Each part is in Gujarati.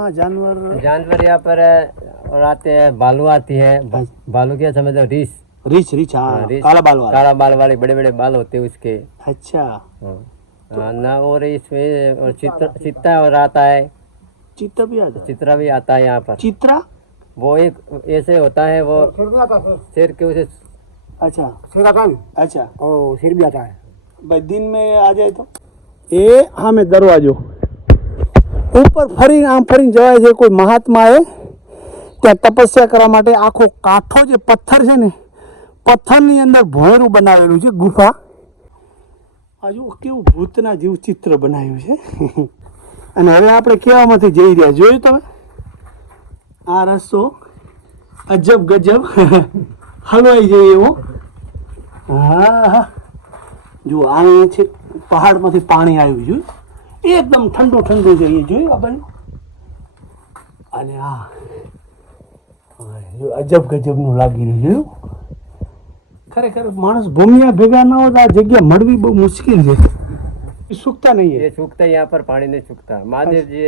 हाँ, जानवर। जानवर यहाँ पर और आते हैं बालू आती है। हाँ। बालू क्या समझते तो रीस। रिच रिच हाँ, हाँ काला बाल वाला काला बाल वाले बड़े बड़े बाल होते हैं उसके। अच्छा। तो, ना और इसमें और चित्र चित्ता और आता है। चित्ता भी आता चित्रा भी आता है यहाँ पर। चित्रा? वो एक ऐसे होता है वो शेर के उसे अच्छा। शेर आता है। अच्छा। ओ शेर भी आता है। भाई दिन में आ जाए तो? ए हाँ मैं दरवाजो। ઉપર ફરીને આમ ફરીને જવાય છે કોઈ મહાત્માએ, ત્યાં તપસ્યા કરવા માટે આખો કાંઠો જે પથ્થર છે ને, પથ્થરની અંદર ભોંયરું બનાવેલું છે, ગુફા. હજુ કેવું ભૂતના જેવું ચિત્ર બનાવ્યું છે. અને હવે આપણે કેવામાંથી જઈ રહ્યા. જોયું તમે? આ રસ્તો અજબ ગજબ હલવાઈ જાય એવો. હા હા. જુઓ, આ છે, પહાડમાંથી પાણી આવ્યું જોયું એકદમ ઠંડુ ઠંડુ છે એ જોયું આ બાજુ અને આ હા, જો અજબ ગજબનું લાગી રહ્યું જોયું ખરેખર માણસ ભૂમિયા ભેગા ન હોય તો આ જગ્યા મળવી બહુ મુશ્કેલ છે એ सूखता नहीं है ये सूखता है यहाँ पर पानी नहीं सूखता महादेव जी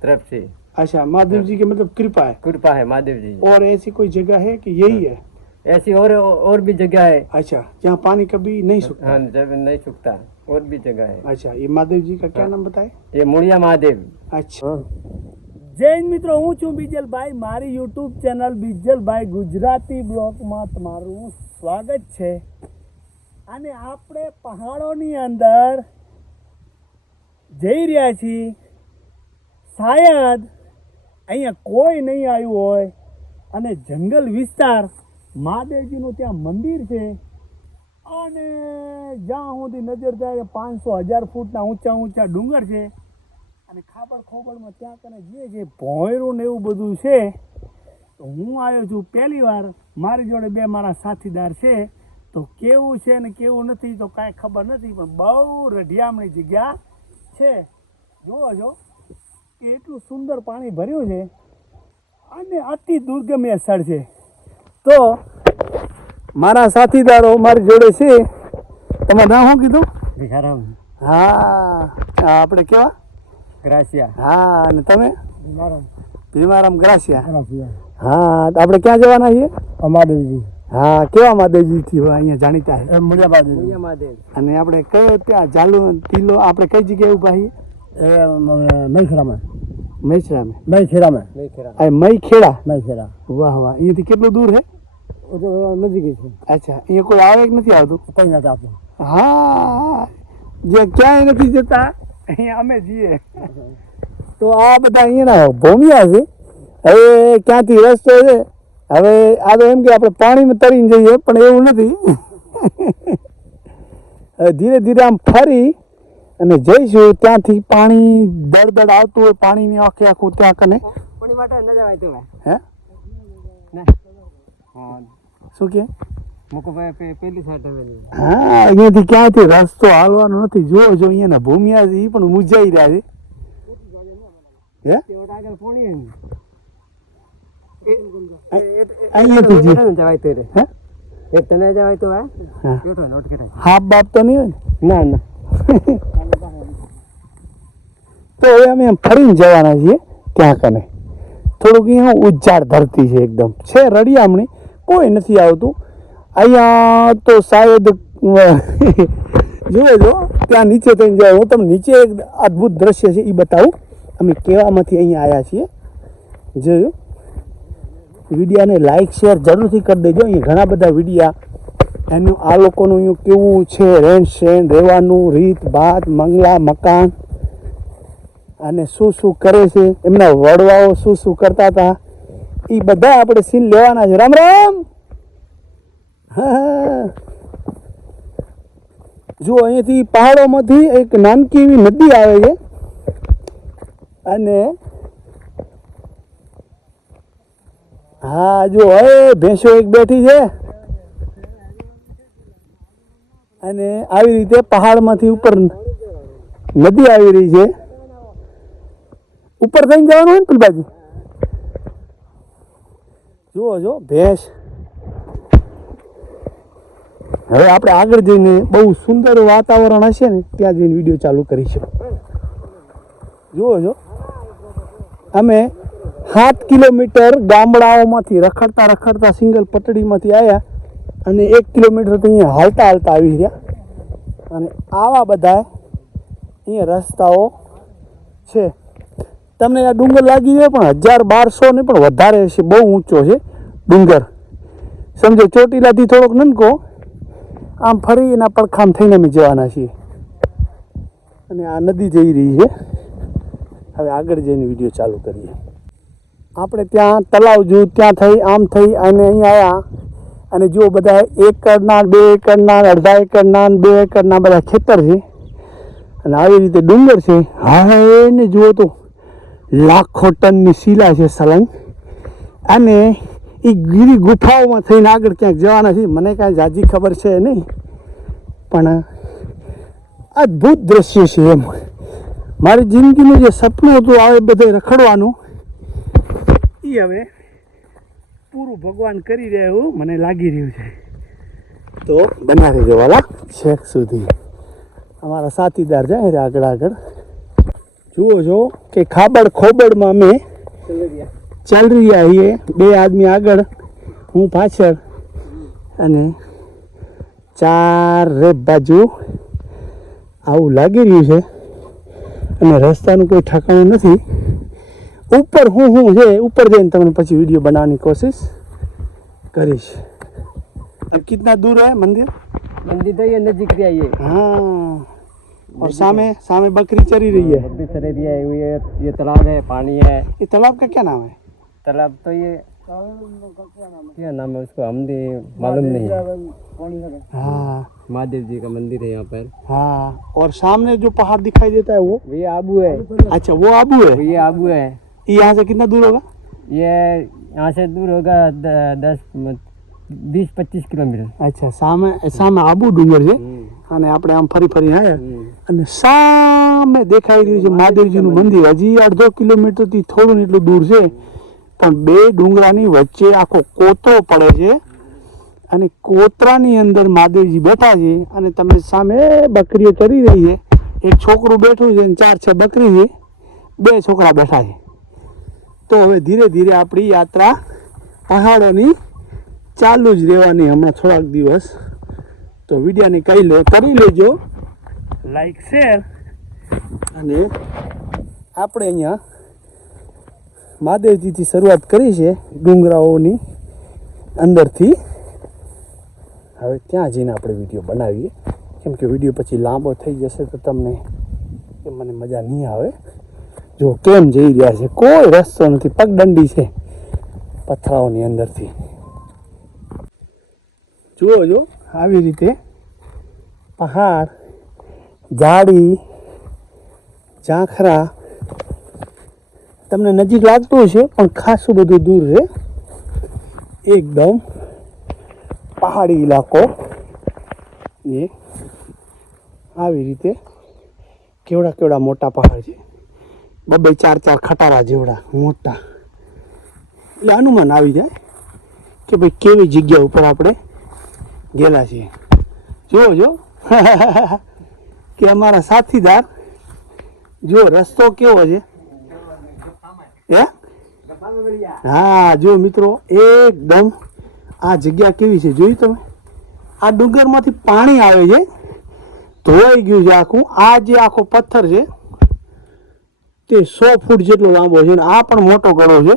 तरफ से अच्छा महादेव जी की मतलब कृपा है कृपा है महादेव जी और ऐसी कोई जगह है कि यही है ऐसी और और भी जगह है अच्छा जहाँ पानी कभी नहीं सूखता हाँ जब नहीं सूखता और भी जगह है अच्छा ये महादेव जी का क्या नाम बताए ये मुड़िया महादेव અચ્છા જૈન મિત્રો હું છું બીજલભાઈ મારી યુટ્યુબ ચેનલ બીજલભાઈ ગુજરાતી બ્લોગમાં તમારું સ્વાગત છે અને આપણે પહાડોની અંદર જઈ રહ્યા છીએ શાયદ અહીંયા કોઈ નહીં આવ્યું હોય અને જંગલ વિસ્તાર મહાદેવજીનું ત્યાં મંદિર છે. અને જ્યાં સુધી નજર જાય પાંચસો હજાર ફૂટના ઊંચા ઊંચા ડુંગર છે. અને ખાબડ ખોબડમાં ત્યાં કને જે જે ભોંયરું ને એવું બધું છે, તો હું આવ્યો છું પહેલી વાર. મારી જોડે બે મારા સાથીદાર છે. તો કેવું છે ને કેવું નથી તો કાંઈ ખબર નથી, પણ બહુ રઢિયામણી જગ્યા છે. જુઓ છો એટલું સુંદર પાણી ભર્યું છે. અને અતિ દુર્ગમ્ય સ્થળ છે. તો મારા સાથીદારો મારી જોડે છે. તમે નામ શું કીધું? ભિખારામ. હા આપણે કેવા? ગ્રાસિયા. હા અને તમે? ભીમારામ. ગ્રાસિયા. હા આપણે ક્યાં જવાના છીએ? અમાદેવજી. હા કેવા મહાદેવજી થી અહીંયા જાણીતા છે? મહાદેવ અને આપણે કયો ત્યાં ઝાલુ કિલ્લો આપણે કઈ જગ્યાએ ઊભા છીએ? મહેસરામાં મહેસરા में મહેસરા में આ મહેખેડા મહેસરા વાહ વાહ. અહીંથી કેટલું દૂર છે નજીક છે. અચ્છા. અહીંયા કોઈ આવે કે નથી આવતું? કોઈ નથી આવતું. હા. જે ક્યાંય નથી જતા અહીંયા અમે જઈએ તો આ બધા અહીંયા ભૂમિયા છે. હવે ક્યાંથી રસ્તો છે? હવે આ તો એમ કે આપણે પાણીમાં તરીને જઈએ પણ એવું નથી. ધીરે ધીરે આમ ફરી અને જઈશું ત્યાંથી પાણી દળદળ આવતું હોય પાણીની આખે આખું ત્યાં કને? હે શું કે? હા અહીંયાથી ક્યાંથી રસ્તો હાલવાનો નથી. જો જો અહીંયાના ભૂમિયા એ પણ મુજાઈ રહ્યા છે. અહીંયાથી જવાય તો રે હે તને જવાય તો હા? બાપ તો નહીં હોય ને? ના ના. તો હવે અમે એમ ફરીને જવાના છીએ ત્યાં કને. થોડુંક અહીંયા ઉજ્જાડ ધરતી છે એકદમ. છે રડિયામણી કોઈ નથી આવતું. અહીંયા તો શાયદ જુઓ જો ત્યાં નીચે થઈને જાય હું તમને નીચે એક અદ્ભુત દ્રશ્ય છે એ બતાવું. અમે કેવામાંથી અહીંયા આવ્યા છીએ. જોયું? વિડીયાને લાઇક શેર જરૂરથી કરી દેજો. અહીંયા ઘણા બધા વિડીયા એનું આ લોકોનું અહીંયા કેવું છે? રહેણ સહેણ રહેવાનું, રીત, ભાત, મંગલા, મકાન. અને શું શું કરે છે? એમના વડવાઓ શું શું કરતા હતા? એ બધા આપણે સીન લેવાના છે. રામ રામ! જુઓ અહીંયાથી પહાડોમાંથી એક નાનકી એવી નદી આવે છે. અને હા, જો હવે ભેંસો એક બેઠી છે. અને આવી રીતે પહાડમાંથી ઉપર નદી આવી રહી છે. ઉપર થઈને જવાનું હોય ને પેલી જુઓ જો ભેંસ. હવે આપણે આગળ જઈને બહુ સુંદર વાતાવરણ હશે ને, ત્યાં જઈને વીડિયો ચાલુ કરીશું. જુઓ છો અમે સાત કિલોમીટર ગામડાઓમાંથી રખડતા રખડતા સિંગલ પટડીમાંથી આવ્યા અને એક કિલોમીટર તો અહીંયા હાલતા હાલતા આવી રહ્યા. અને આવા બધા અહીંયા રસ્તાઓ છે. તમને આ ડુંગર લાગી જાય પણ હજાર બારસો ને પણ વધારે છે બહુ ઊંચો છે ડુંગર. સમજો, ચોટીલાથી થોડોક નનકો આમ ફરી એના પડખામ થઈને અમે જવાના છીએ. અને આ નદી જઈ રહી છે. હવે આગળ જઈને વીડિયો ચાલુ કરીએ. આપણે ત્યાં તલાવ જોયું, ત્યાં થઈ, આમ થઈ, અને અહીંયા આવ્યા અને જુઓ બધા એકરના બે એકરના અડધા એકરના બે એકરના બધા ખેતર છે. અને આવી રીતે ડુંગર છે. હા એને જુઓ તો લાખો ટનની શિલા છે સલંગ. અને એ ગીરી ગુફાઓમાં થઈને આગળ ક્યાંક જવાના છે. મને કાંઈ જાજી ખબર છે નહીં. પણ અદ્ભુત દ્રશ્ય છે એમ. મારી જિંદગીનું જે સપનું હતું આવે બધે રખડવાનું. એ હવે પૂરું ભગવાન કરી રહ્યા એવું મને લાગી રહ્યું છે. તો બનાવી રહેજો છેક સુધી. અમારા સાથીદાર જાય આગળ આગળ. જુઓ છો કે ખાબડ ખોબડમાં અમે ચાલી રહ્યા છીએ. બે આદમી આગળ, હું પાછળ અને ચાર બાજુ આવું લાગી રહ્યું છે. અને રસ્તાનું કોઈ ઠકાણું નથી. ઉપર હું હું છે ઉપર જઈને તમને પછી વિડીયો બનાવવાની કોશિશ કરીશ और कितना दूर है मंदिर मंदिर तो ये नजदीक दिया ये हाँ और सामे सामे बकरी चरी रही है बकरी चरे दिया है ये ये तालाब है पानी है ये तालाब का क्या नाम है तालाब तो ये क्या नाम है उसको हम भी मालूम नहीं है हाँ महादेव जी का मंदिर है यहाँ पर हाँ और सामने जो पहाड़ दिखाई देता है वो ये आबू है अच्छा वो आबू है ये आबू है ये यहाँ से कितना दूर होगा ये यहाँ से दूर होगा द- दस बीस पच्चीस किलोमीटर અચ્છા સામે સામે આબુ ડુંગર છે અને આપણે આમ ફરી ફરી આવ્યા અને સામે દેખાઈ રહ્યું છે મહાદેવજીનું મંદિર હજી અડધો કિલોમીટરથી થોડું ને એટલું દૂર છે પણ બે ડુંગરાની વચ્ચે આખો કોતરો પડે છે અને કોતરાની અંદર મહાદેવજી બેઠા છે અને તમે સામે બકરીઓ ચરી રહી છે એક છોકરું બેઠું છે અને ચાર છ બકરી છે બે છોકરા બેઠા છે તો હવે ધીરે ધીરે આપણી યાત્રા પહાડોની ચાલુ જ રહેવાની હમણાં થોડાક દિવસ. તો વિડીયાને કહી લે, કરી લેજો. લાઈક શેર અને આપણે અહીંયા મહાદેવજીથી શરૂઆત કરી છે ડુંગરાઓની અંદરથી. હવે ત્યાં જઈને આપણે વીડિયો બનાવીએ. કેમ કે વીડિયો પછી લાંબો થઈ જશે તો તમને મને મજા નહીં આવે. જો કેમ જઈ રહ્યા છે? કોઈ રસ્તો નથી. પગદંડી છે પથરાઓની અંદરથી. જુઓ જો આવી રીતે પહાડ, ઝાડી, ઝાંખરા. તમને નજીક લાગતું હશે, પણ ખાસું બધું દૂર છે. એકદમ પહાડી ઇલાકો. એ આવી રીતે કેવડા કેવડા મોટા પહાડ છે. બબે ચાર ચાર ખટારા જેવડા, મોટા. એટલે અનુમાન આવી જાય કે ભાઈ કેવી જગ્યા ઉપર આપણે ગયેલા છીએ. જુઓ જો કે અમારા સાથીદાર જો રસ્તો કેવો છે? હે? હા જો મિત્રો, એકદમ આ જગ્યા કેવી છે? જોયું તમે? આ ડુંગરમાંથી પાણી આવે છે. ધોવાઈ ગયું છે આખું. આ જે આખો પથ્થર છે તે સો ફૂટ જેટલો લાંબો છે અને આ પણ મોટો ગળો છે.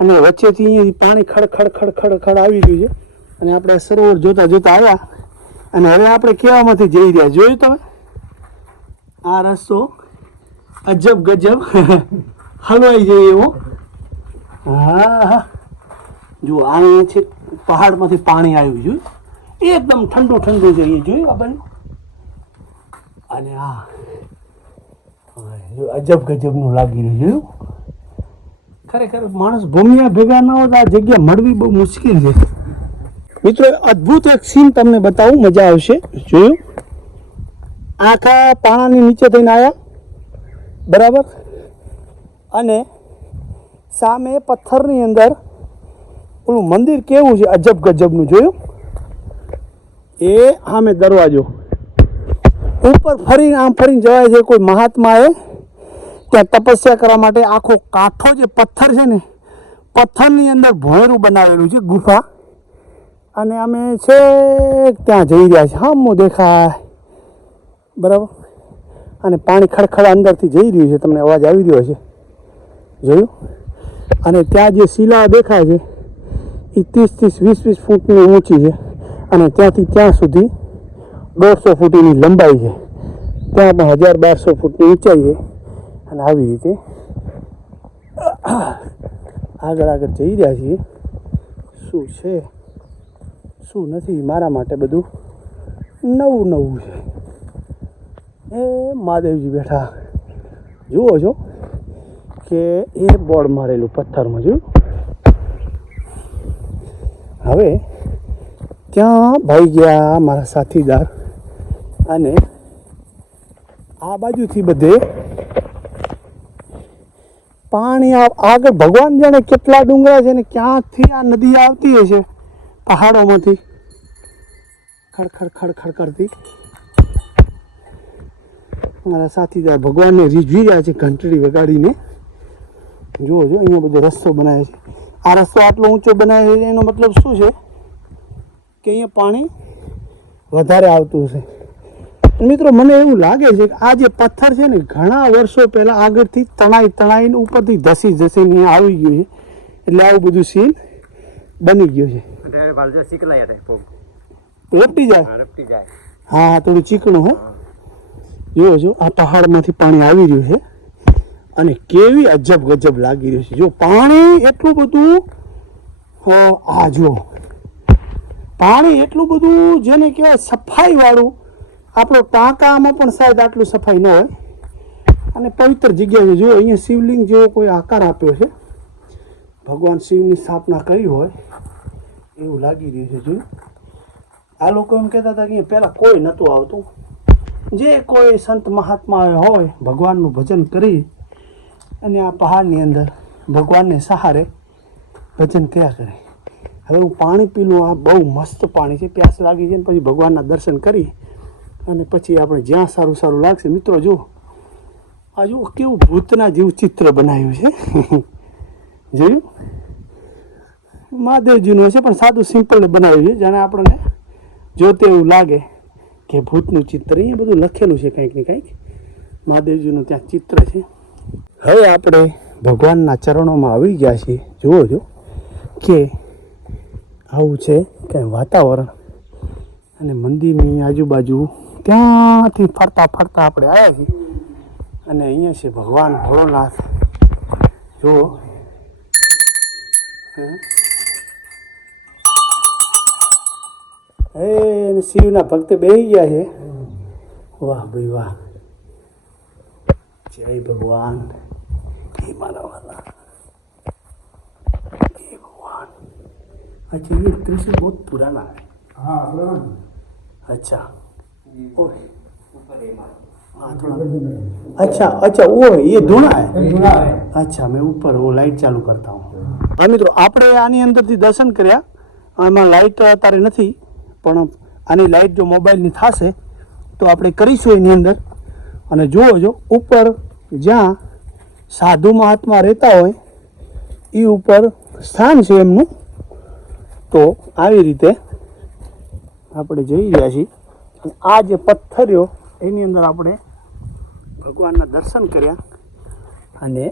અને વચ્ચેથી અહીંયાથી પાણી ખડ ખડ ખડ આવી ગયું છે. અને આપણે સરોવર જોતા જોતા આવ્યા. અને હવે આપણે કેવામાંથી જઈ રહ્યા. જોયું તમે? આ રસ્તો અજબ ગજબ હલવાઈ જાય એવો. હા. હા જુઓ, આ છે, પહાડમાંથી પાણી આવ્યું જોયું એકદમ ઠંડુ ઠંડુ જઈએ જોયું આપણને? અને આ અજબ ગજબનું લાગી રહ્યું, જોયું? ખરેખર માણસ ભૂમિયા ભેગા ન હોય આ જગ્યા મળવી બહુ મુશ્કેલ છે. મિત્રો, અદ્ભુત એક સીન તમને બતાવું, મજા આવશે. જોયું? આખા પાણાની નીચે થઈને આવ્યા બરાબર? અને સામે પથ્થરની અંદર ઓલું મંદિર કેવું છે, અજબ ગજબનું, જોયું? એ સામે દરવાજો. ઉપર ફરીને આમ ફરીને જવાય છે કોઈ મહાત્માએ. ત્યાં તપસ્યા કરવા માટે આખો કાંઠો જે પથ્થર છે ને, પથ્થરની અંદર ભોયરું બનાવેલું છે ગુફા. અને અમે છેક ત્યાં જઈ રહ્યા છીએ. હા દેખાય. બરાબર? અને પાણી ખડખડ અંદરથી જઈ રહ્યું છે. તમને અવાજ આવી રહ્યો છે જોયું? અને ત્યાં જે શિલા દેખાય છે, એ ત્રીસ ત્રીસ વીસ વીસ ફૂટની ઊંચી છે. અને ત્યાંથી ત્યાં સુધી દોઢસો ફૂટની લંબાઈ છે. ત્યાં પણ હજાર બારસો ફૂટની ઊંચાઈ છે. અને આવી રીતે આગળ આગળ જઈ રહ્યા છીએ. શું છે? શું નથી? મારા માટે બધું નવું નવું છે. એ મહાદેવજી બેઠા. જુઓ છો કે એ બોર્ડ મારેલું પથ્થરમાં જોયું હવે ત્યાં ભાઈ ગયા મારા સાથીદાર અને આ બાજુથી બધે પાણી આગળ ભગવાન જાણે કેટલા ડુંગરા છે ને ક્યાંથી આ નદી આવતી હશે? પહાડોમાંથી. ખડખડ ખડખડ કરતી. મારા સાથીદાર ભગવાનને રીઝવી રહ્યા છે ઘંટડી વગાડીને. જુઓ જો અહીંયા બધો રસ્તો બનાવે છે. આ રસ્તો આટલો ઊંચો બનાવે છે, એનો મતલબ શું છે? કે અહીંયા પાણી વધારે આવતું હશે. મિત્રો મને એવું લાગે છે કે આ જે પથ્થર છે ને ઘણા વર્ષો પહેલાં આગળથી તણાઈ તણાઈને ઉપરથી ધસી ધસીને આવી ગયું છે. એટલે આવું બધું સીન બની ગયું છે. રપટી જાય? જાય. હા થોડું ચીકણું હો. જુઓ જો આ પહાડમાંથી પાણી આવી રહ્યું છે. અને કેવી અજબ ગજબ લાગી રહ્યું છે. જો પાણી એટલું બધું આ જુઓ. પાણી એટલું બધું જેને કહેવાય સફાઈ વાળું આપણો ટાંકામાં પણ શાયદ આટલું સફાઈ ન હોય. અને પવિત્ર જગ્યાએ જો અહીંયા શિવલિંગ જેવો કોઈ આકાર આપ્યો છે, ભગવાન શિવની સ્થાપના કરી હોય, એવું લાગી રહ્યું છે જોયું. આ લોકો એમ કહેતા હતા કે પહેલાં કોઈ નહોતું આવતું. જે કોઈ સંત મહાત્મા હોય, ભગવાનનું ભજન કરી અને આ પહાડની અંદર ભગવાનને સહારે ભજન કર્યા કરે. હવે હું પાણી પીલું, આ બહુ મસ્ત પાણી છે, પ્યાસ લાગી છે ને પછી ભગવાનના દર્શન કરી અને પછી આપણે જ્યાં સારું સારું લાગશે, મિત્રો, જુઓ. આ જુઓ, કેવું ભૂતના જેવું ચિત્ર બનાવ્યું છે. જોયું? મહાદેવજીનું હશે, પણ સાદું સિમ્પલ બનાવ્યું છે જાણે આપણને જોતે એવું લાગે કે ભૂતનું ચિત્ર, એ બધું લખેલું છે કંઈક ને કંઈક. મહાદેવજીનું ત્યાં ચિત્ર છે. હવે આપણે ભગવાનના ચરણોમાં આવી ગયા છીએ. જુઓ જો કે આવું છે કંઈ વાતાવરણ. અને મંદિરની આજુબાજુ ત્યાંથી ફરતા ફરતા આપણે આવ્યા છીએ અને અહીંયા છે ભગવાન ભોળોનાથ જુઓ હમ. હે અને શિવના ભક્ત બેસી ગયા છે વાહ ભાઈ વાહ જય ભગવાન હે મારા વાલા हे भगवान अच्छा ये त्रिशूल बहुत पुराना है હા બરાબર अच्छा ओ हाँ थोड़ा अच्छा अच्छा वो ये धुना है અચ્છા મેં ઉપર वो લાઈટ ચાલુ કરતા હું હા મિત્રો આપણે આની અંદરથી દર્શન કર્યા આમાં લાઈટ અત્યારે નથી પણ આની લાઈટ જો મોબાઈલની થશે તો આપણે કરીશું એની અંદર અને જુઓ જો ઉપર જ્યાં સાધુ મહાત્મા રહેતા હોય એ ઉપર સ્થાન છે એમનું તો આવી રીતે આપણે જઈ રહ્યા છીએ અને આ જે પથ્થરિયો એની અંદર આપણે ભગવાનના દર્શન કર્યા અને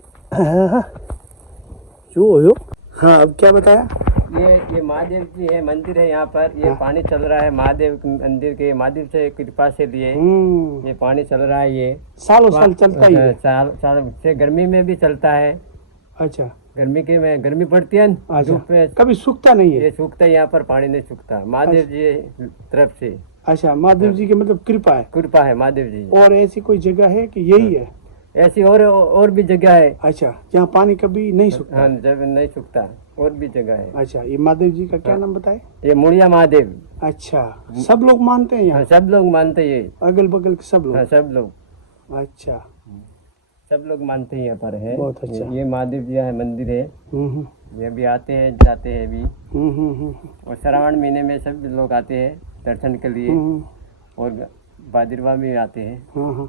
જુઓ જો हाँ अब क्या बताया ये ये महादेव जी है मंदिर है यहाँ पर ये हाँ। पानी चल रहा है महादेव के मंदिर के महादेव से कृपा से लिए हम्म ये पानी चल रहा है ये सालों साल चलता ही है साल साल से गर्मी में भी चलता है अच्छा गर्मी के में गर्मी पड़ती है ना अच्छा धूप में कभी सूखता नहीं ये है सूखता है यहाँ पर पानी नहीं सूखता महादेव जी तरफ से अच्छा महादेव जी की मतलब कृपा है। कृपा है महादेव जी और ऐसी कोई जगह है कि यही है। ऐसी और और भी जगह है। अच्छा जहाँ पानी कभी नहीं सूखता। हाँ जब नहीं सूखता और भी जगह है। अच्छा ये महादेव जी का क्या हाँ। नाम बताए? ये मुड़िया महादेव। अच्छा सब लोग मानते हैं हाँ, यहाँ सब लोग मानते हैं ये। अगल बगल के सब हाँ लोग सब लोग। अच्छा। सब लोग मानते हैं यहाँ पर है। बहुत अच्छा। ये, महादेव जी है मंदिर है। हम्म हम्म। ये भी आते हैं जाते हैं भी हम्म। और श्रावण महीने में सब लोग आते हैं। दर्शन के लिए हम्म, और भाद्रवा में आते हैं हाँ हाँ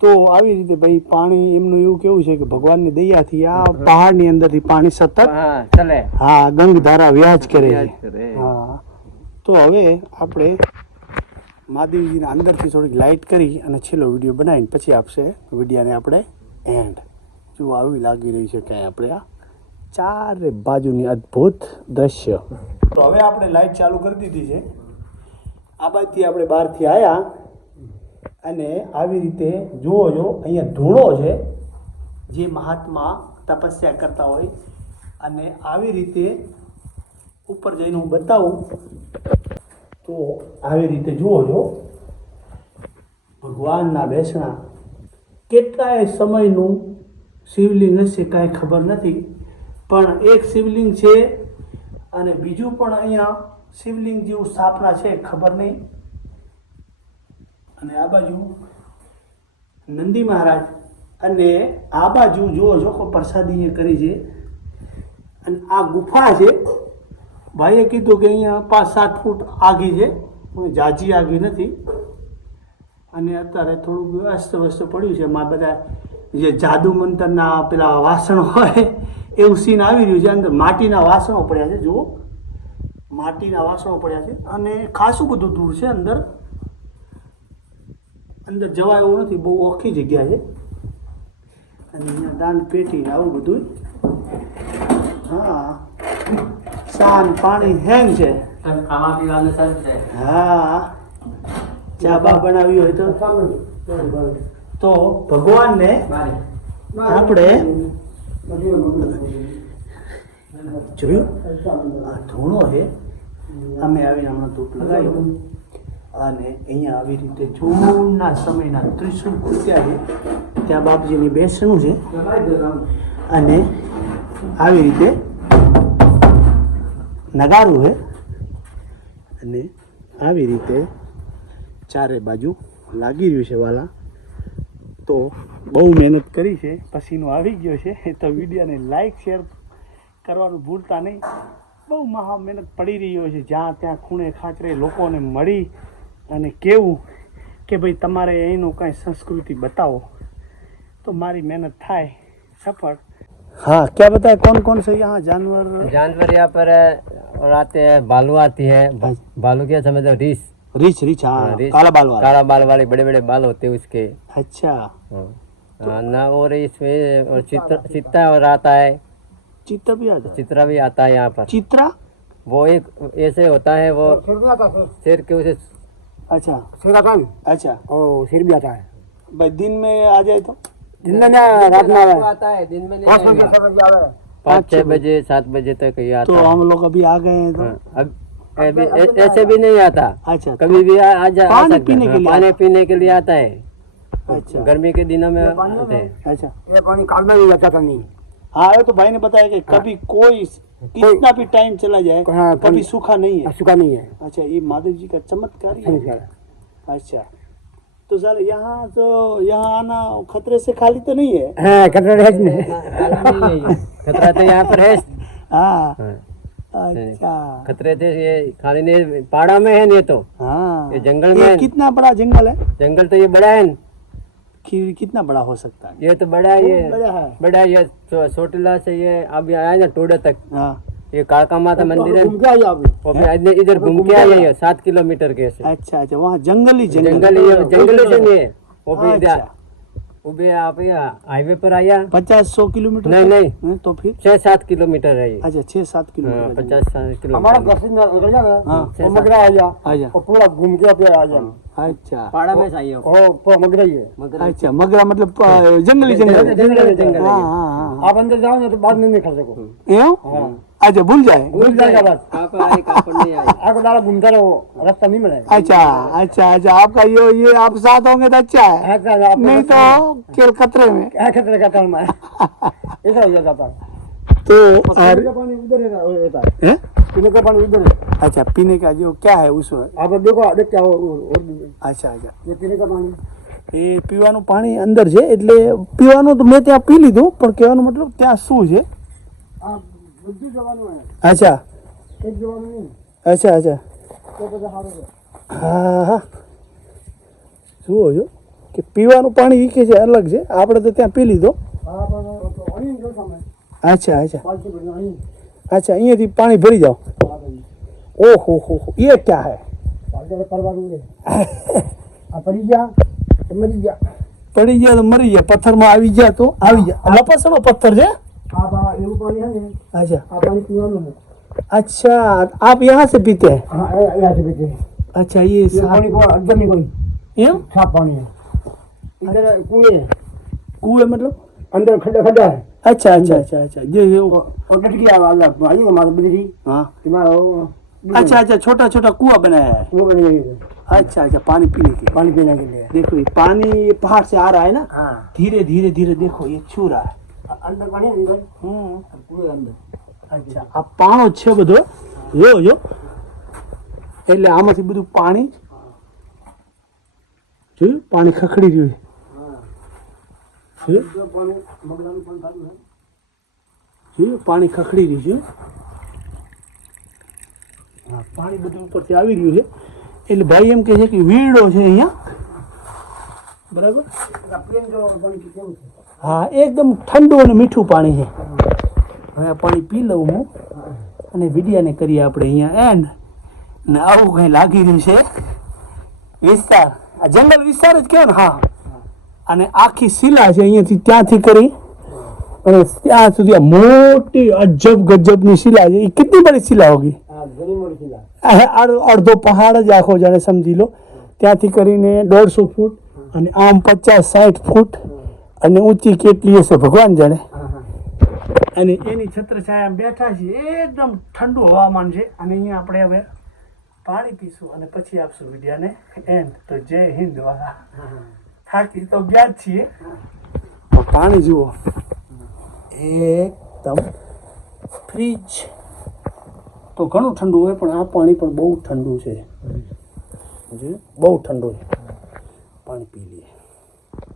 તો આવી રીતે ભાઈ પાણી એમનું એવું કેવું છે કે ભગવાનની દયાથી આ પહાડની અંદરથી પાણી સતત હા ચલે હા ગંગધારા વ્યાજ કરે યાદ છે કરે. હા તો હવે આપણે મહાદેવજીના અંદરથી થોડીક લાઇટ કરી અને છેલ્લો વિડીયો બનાવીને પછી આપશે વિડીયાને આપણે એન્ડ જો આવી લાગી રહી છે ક્યાંય આપણે આ ચારે બાજુની અદ્ભુત દ્રશ્ય તો હવે આપણે લાઇટ ચાલુ કરી દીધી છે આ બાજુથી આપણે બહારથી આવ્યા અને આવી રીતે જુઓ જો, અહીંયા ધૂળો છે, જે મહાત્મા તપસ્યા કરતા હોય. અને આવી રીતે ઉપર જઈને હું બતાવું, તો આવી રીતે જુઓ જો, ભગવાનના બેસણા કેટલાય સમયનું શિવલિંગ હશે કાંઈ ખબર નથી. પણ એક શિવલિંગ છે અને બીજું પણ અહીંયા શિવલિંગ જેવું સ્થાપના છે, ખબર નહીં. અને આ બાજુ નંદી મહારાજ અને આ બાજુ જુઓ, જો પ્રસાદી અહીંયા કરી છે. અને આ ગુફા છે. ભાઈએ કીધું કે અહીંયા પાંચ સાત ફૂટ આગી છે જાજી આગી નથી. અને અત્યારે થોડુંક અસ્ત વ્યસ્ત પડ્યું છે, એમાં બધા જે જાદુ મંતરના પેલા વાસણો હોય, એવું સીન આવી રહ્યું છે. અંદર માટીના વાસણો પડ્યા છે, જુઓ. માટીના વાસણો પડ્યા છે અને ખાસું બધું દૂર છે અંદર. અંદર જવા એવું નથી બહુ ઓખી જગ્યા છે. અને અહીંયા દાન પેટી આવું બધું. હા. સાન પાણી હેંગ છે. હા. ચા બા બનાવી હોય તો. તો ભગવાનને આપણે જોયું? આ ધૂણો છે. અમે આવીને હમણાં ધૂપ લગાવ્યું. અને અહીંયા આવી રીતે જૂના સમયના ત્રિશુલ કૃત્યા છે. ત્યાં બાપજીની બેસણું છે. અને આવી રીતે નગારું છે. અને આવી રીતે ચારે બાજુ લાગી રહ્યું છે વાલા. તો બહુ મહેનત કરી છે. પસીનો આવી ગયો છે. એ તો વિડીયોને લાઈક શેર કરવાનું ભૂલતા નહીં. બહુ મહા મહેનત પડી રહ્યો છે જ્યાં ત્યાં ખૂણે ખાચરે લોકોને મળી અને કેવું કે ભાઈ તમારે અહીંનું કાંઈ સંસ્કૃતિ બતાવો તો મારી મહેનત થાય સફળ हाँ क्या बताए कौन कौन से यहाँ जानवर जानवर यहाँ पर है, और आते हैं भालू आती है भा- भालू क्या समझते हो रीस रिच रिच हाँ हाँ, रिच। काला बाल वाला काला बाल वाले बड़े बड़े बाल होते हैं उसके अच्छा हाँ हाँ, ना और इसमें और चित्र चित्ता और आता है चित्रा भी आ जाए। चित्रा भी आता है यहाँ पर। चित्रा? वो एक ऐसे होता है वो शेर के उसे अच्छा। शेर आता है। अच्छा। और शेर भी आता है। भाई दिन में आ जाए तो? दिन में ना रात में आता है दिन में पाँच बजे छह बजे आवे पाँच छह बजे सात बजे तक ये आता तो हम लोग अभी आ गए हैं तो? हाँ, अब अभी ऐसे भी नहीं आता। अच्छा कभी भी आ, जा पानी पीने के हाँ, लिए पानी पीने के लिए आता है। अच्छा। गर्मी के दिनों में आते हैं। अच्छा। ये पानी काल में भी जाता था नहीं। हाँ तो भाई ने बताया कि कभी कोई कितना भी टाइम चला जाए हाँ, कभी सूखा नहीं है। सूखा नहीं है। अच्छा ये महादेव जी का चमत्कार है। अच्छा तो सर यहाँ तो यहाँ आना खतरे से खाली तो नहीं है? हाँ है। खतरा तो यहाँ पर है। हाँ। हाँ, अच्छा। खतरे थे ये खाली नहीं पहाड़ा में है नहीं तो। हाँ। ये जंगल ये में कितना बड़ा जंगल है? जंगल तो ये बड़ा है। कि कितना बड़ा हो सकता है? ये तो बड़ा है ये बड़ा है। बड़ा ये छो- छोटीला से ये अभी आया ना टोडे तक। हाँ। ये कालका माता मंदिर है। घूम के आइए आप वो भी इधर घूम के आए ये सात किलोमीटर के से अच्छा अच्छा वहाँ जंगल ही जंगल जंगल। जंगल से नहीं है। वो भी अच्छा इधर वो भी आप हाईवे पर आया पचास सौ किलोमीटर नहीं नहीं। तो फिर? छह सात किलोमीटर है ये। अच्छा छह सात हाँ, किलोमीटर पचास सात किलोमीटर जाना हाँ, पूरा घूम के आप आ जा अच्छा पहाड़ा में चाहिए और पूरा मगरा ही है अच्छा मगरा मतलब अ, जंगली जंगल जंगल जंगल हाँ हाँ हाँ आप अंदर जाओ ना तो बाद में नहीं निकल सको एवं अच्छा भूल जाए भूल जाएगा बस कहाँ पर आए कहाँ पर नहीं आए आपको दादा घूमता रहो रास्ता नहीं मिलेगा अच्छा अच्छा अच्छा आपका ये ये आप साथ होंगे तो अच्छा है ऐसा आप नहीं तो केल खतरे में क्या खतरे का टाइम है ऐसा हो जाता है तो पीने और का पानी उधर रहता- रहता है हैं? पीने का पानी उधर है अच्छा पीने का जो क्या है उसमें आप देखो देख क्या हो और दीजिए। અચ્છા અચ્છા ये पीने का पानी એ પીવાનું પાણી અંદર છે એટલે પીવાનું તો મેં ત્યાં પી લીધું પણ કહેવાનો મતલબ ત્યાં શું છે आप बुद्धि जवानों है અચ્છા एक जवान नहीं અચ્છા અચ્છા तो पता हारो है હા હા જુઓ છો કે પીવાનું પાણી ઈ કે છે અલગ છે આપણે તો ત્યાં પી લીધો અચ્છા અચ્છા બાલટી ભરીને અહીં અચ્છા અહીંયાથી પાણી ભરી જાઓ હા ભાઈ ઓહો હો હો એ ક્યાં હે બાલટી પરવાનું છે આ પડી ગયા તો મરી ગયા પડી ગયા તો મરી ગયા પથ્થરમાં આવી ગયા તો આવી ગયા લપસણો પથ્થર છે આ બા એવું પાણી છે ને अच्छा આ પાણી પીવાનું છે अच्छा आप यहाँ से पीते हैं હા એ અહીંયા से पीते हैं अच्छा ये ये साफ पानी को अंदर नहीं कोई एम साफ पानी है इधर कुएं है कुएं मतलब अंदर खड्डा खड्डा है अच्छा अच्छा अच्छा अच्छा ये ये वो- और डट गया वाला आई हमारा बिजली हाँ तुम्हारा वो अच्छा अच्छा छोटा छोटा कुआं बनाया है वो बन गई है, अच्छा अच्छा पानी पीने के लिए पानी पीने के लिए देखो ये पानी ये पहाड़ से आ रहा है ना हाँ धीरे धीरे धीरे देखो ये छू रहा है अंदर पानी है अंदर हम्म कुएं अंदर અચ્છા આ પાણો જ છે બધો જો જો એટલે આમાંથી બધું પાણી જોયું પાણી ખખડી રહ્યું પણ ખખડી રહ્યું છે? પાણી બધું ઉપરથી આવી રહ્યું છે. એટલે ભાઈ એમ કહે છે કે વીડો છે અહીંયા. બરાબર? હા, એકદમ ઠંડુ અને મીઠું પાણી છે. હવે પાણી પી લઉં હું. અને વિડિયાને કરીએ આપણે અહીંયા એન્ડ ને આવું કંઈ લાગી રહ્યું છે? વિસ્તાર. આ જંગલ વિસ્તાર જ કહેવાય ને? હા. અને આખી શિલા છે અહીંયાથી ત્યાંથી કરી અને ત્યાં સુધી આ મોટી અજબ ગજબની શિલા છે. એ કેટલી બધી શિલા હોગી? અડધો પહાડ જ આખો જાણે સમજી લો. ત્યાંથી કરીને દોઢસો ફૂટ અને આમ પચાસ સાઠ ફૂટ અને ઊંચી કેટલી હશે ભગવાન જાણે. અને એની છત્રછાયા બેઠા છીએ. એકદમ ઠંડુ હવામાન છે. અને અહીંયા આપણે હવે પાણી પીશું અને પછી આપશું વિડિયાને એન્ડ. તો જય હિન્દ. વાળા થાકી તો ગયા જ છીએ. પાણી જુઓ. એકદમ ફ્રીજ. તો ઘણું ઠંડુ હોય, પણ આ પાણી પણ બહુ ઠંડુ છે. બહુ ઠંડુ છે. પાણી પી લઈએ.